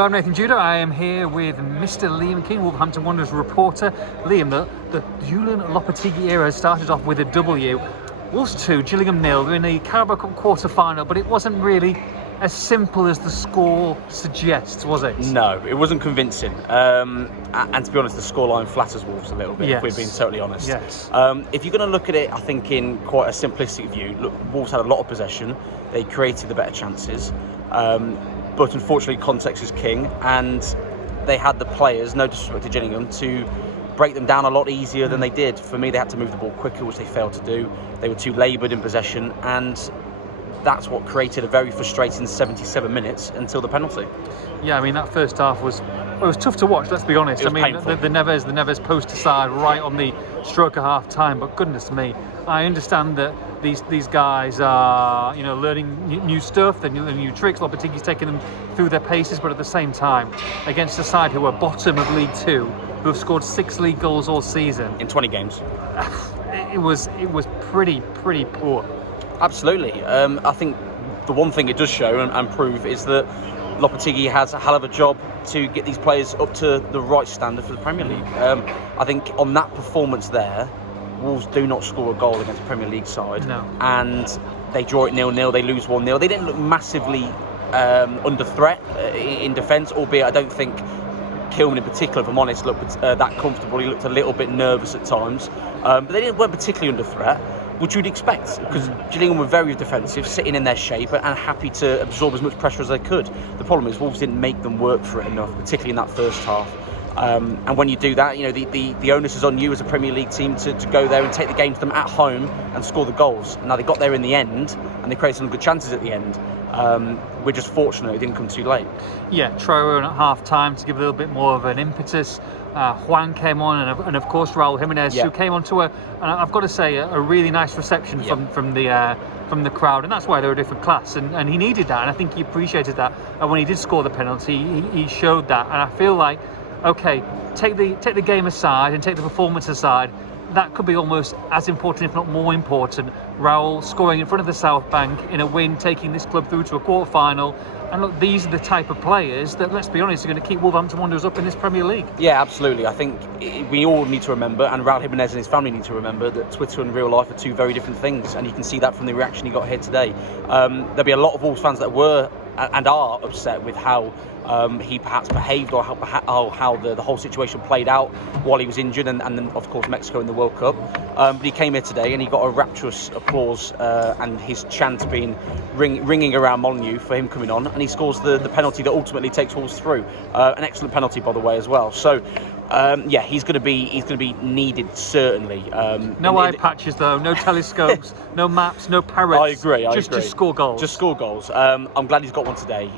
Hello, I'm Nathan Judah. I am here with Mr. Liam King, Wolverhampton Wanderers reporter. Liam, the Julen Lopetegui era started off with a W. Wolves 2, Gillingham 0. They're in the Carabao Cup quarter-final, but it wasn't really as simple as the score suggests, was it? No, it wasn't convincing. And to be honest, the scoreline flatters Wolves a little bit, Yes. if we're being totally honest. Yes. If you're going to look at it, I think in quite a simplistic view, look, Wolves had a lot of possession. They created the better chances. But unfortunately, context is king, and they had the players, no disrespect to Gillingham, to break them down a lot easier than they did. For me, they had to move the ball quicker, which they failed to do. They were too laboured in possession, and that's what created a very frustrating 77 minutes until the penalty. Yeah, I mean, that first half was tough to watch, let's be honest. It was I mean, painful. the Neves post aside right on the stroke of half time, but goodness me, I understand that these guys are, learning new stuff, they're learning new tricks. Lopetegui's taking them through their paces, but at the same time, against a side who are bottom of League Two, who have scored 6 league goals all season, In 20 games. it was pretty poor. Absolutely. I think the one thing it does show and prove is that Lopetegui has a hell of a job to get these players up to the right standard for the Premier League. I think on that performance there, Wolves do not score a goal against a Premier League side. No. And they draw it 0-0, they lose 1-0. They didn't look massively under threat in defence, albeit I don't think Kilman in particular, if I'm honest, looked that comfortable. He looked a little bit nervous at times. But they weren't particularly under threat, which you'd expect, because Gillingham were very defensive, sitting in their shape and happy to absorb as much pressure as they could. The problem is Wolves didn't make them work for it enough, particularly in that first half. And when you do that, the onus is on you as a Premier League team to go there and take the game to them at home and score the goals. Now, they got there in the end, and they created some good chances at the end. We're just fortunate it didn't come too late. Yeah, Traore at half time to give a little bit more of an impetus. Juan came on, and of course Raul Jimenez, Yeah. who came onto and I've got to say, a really nice reception from the crowd, and that's why they're a different class. And he needed that, and I think he appreciated that. And when he did score the penalty, he showed that. And I feel like, okay, take the game aside and take the performance aside, that could be almost as important, if not more important. Raul scoring in front of the South Bank in a win, taking this club through to a quarter-final. And look, these are the type of players that, let's be honest, are going to keep Wolverhampton Wanderers up in this Premier League. Yeah, absolutely. I think we all need to remember, and Raul Jimenez and his family need to remember, that Twitter and real life are two very different things, and you can see that from the reaction he got here today. There'll be a lot of Wolves fans that were and are upset with how he perhaps behaved, or how the whole situation played out while he was injured, and then of course Mexico in the World Cup. But he came here today and he got a rapturous applause, and his chant being ringing around Molineux for him coming on, and he scores the penalty that ultimately takes Wolves through. An excellent penalty, by the way, as well. So yeah, he's going to be needed, certainly. No eye patches though, no telescopes, no maps, no parrots. I agree. Just score goals. Just score goals. I'm glad he's got one today.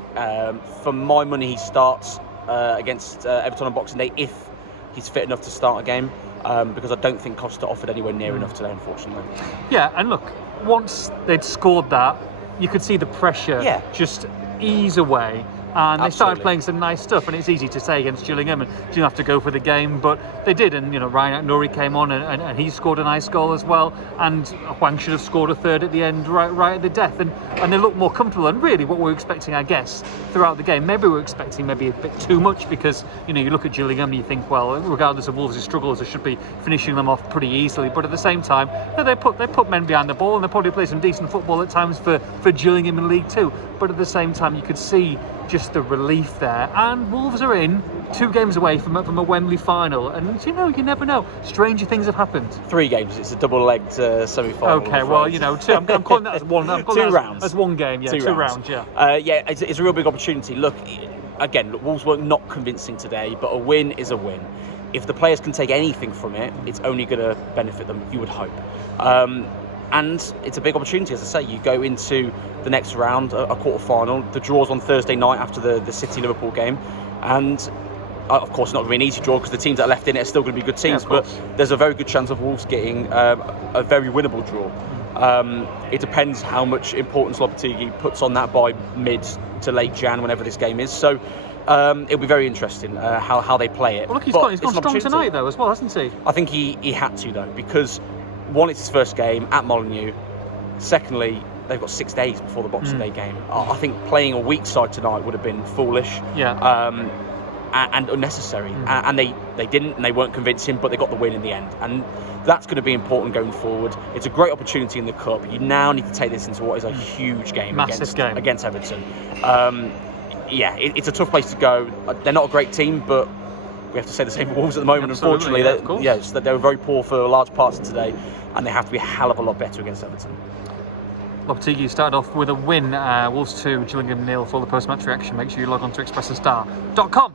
For my money, he starts against Everton on Boxing Day if he's fit enough to start a game. Because I don't think Costa offered anywhere near enough today, unfortunately. Yeah, and look, once they'd scored that, you could see the pressure just ease away. And they started playing some nice stuff, and it's easy to say against Gillingham, and didn't have to go for the game, but they did. And Rayan Ait-Nouri came on, and he scored a nice goal as well. And Huang should have scored a third at the end, right at the death, and they looked more comfortable. And really, what we were expecting, I guess, throughout the game, maybe we were expecting maybe a bit too much, because you look at Gillingham and you think, well, regardless of Wolves' struggles, they should be finishing them off pretty easily. But at the same time, they put men behind the ball, and they probably play some decent football at times for Gillingham in League Two. But at the same time, you could see just the relief there, and Wolves are in 2 games away from a Wembley final, and you never know, stranger things have happened. 3 games, it's a double-legged semi-final. Okay, well, 2, I'm calling that as one. I'm calling 2 that rounds. as one game, yeah, 2 rounds, yeah. Yeah, it's a real big opportunity. Look, Wolves were not convincing today, but a win is a win. If the players can take anything from it, it's only going to benefit them, you would hope. And it's a big opportunity, as I say. You go into the next round, a quarter-final. The draw's on Thursday night after the City-Liverpool game. And, of course, not going to be an easy draw, because the teams that are left in it are still going to be good teams. But there's a very good chance of Wolves getting a very winnable draw. It depends how much importance Lopetegui puts on that by mid to late Jan, whenever this game is. So it'll be very interesting how they play it. Well, look, he's gone strong tonight, though, as well, hasn't he? I think he had to, though, because one, it's his first game at Molineux. Secondly, they've got 6 days before the Boxing Day game. I think playing a weak side tonight would have been foolish. And unnecessary. And they didn't, and they weren't convincing, but they got the win in the end. And that's going to be important going forward. It's a great opportunity in the Cup. You now need to take this into what is a huge game against Everton. It's a tough place to go. They're not a great team, but we have to say the same for Wolves at the moment. Absolutely, unfortunately, they were very poor for large parts of today, and they have to be a hell of a lot better against Everton. Lopetegui started off with a win. Wolves 2, Gillingham 0. For all the post-match reaction, make sure you log on to expressthestar.com.